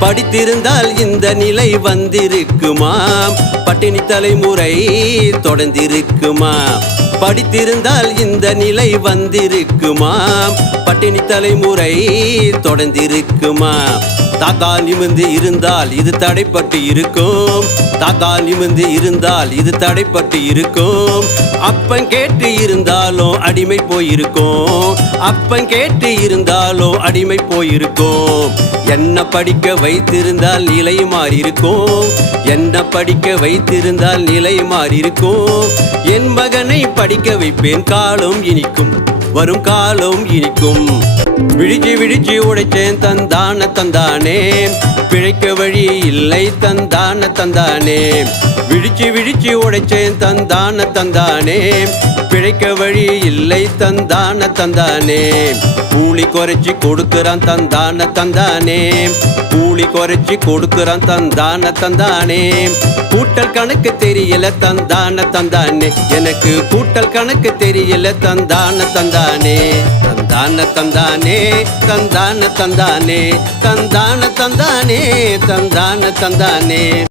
படித்திருந்தால் இந்த நிலை வந்திருக்குமா? பட்டினி தலைமுறை தொடர்ந்திருக்குமா? படித்திருந்தால் இந்த நிலை வந்திருக்குமா? பட்டினி தலைமுறை தொடர்ந்திருக்குமா? தாத்தா நிமிர்ந்து இருந்தால் இது தடைப்பட்டு இருக்கும். தாத்தா நிமிர்ந்து இருந்தால் இது தடைப்பட்டு இருக்கும். அப்பன் கேட்டு இருந்தாலும் அடிமை போயிருக்கும். அப்பன் கேட்டு இருந்தாலும் அடிமை போயிருக்கும். என்ன படிக்க வைத்திருந்தால் நிலை மாறி இருக்கும். என்ன படிக்க வைத்திருந்தால் நிலை மாறி இருக்கும். என் மகனை படிக்க வைப்பேன், காலம் இனிக்கும், வரும் காலம் இனிக்கும். விழிச்சு விழிச்சு உடைச்சேன் தந்தான தந்தானே, பிழைக்க வழி இல்லை தந்தான தந்தானே. விழிச்சு விழிச்சு உடைச்சேன் தந்தான தந்தானே, பிழைக்க வழி இல்லை தந்தான தந்தானே. கூலி குறைச்சி கொடுக்குறான் தந்தான தந்தானே, கூலி குறைச்சி கொடுக்குறான் தந்தான தந்தானே. கூட்டல் கணக்கு தெரியல தந்தான தந்தானே, எனக்கு கூட்டல் கணக்கு தெரியல தந்தான தந்தானே. தந்தான தந்தானே, தந்தான தந்தானே, தந்தான தந்தானே, தந்தான தந்தானே.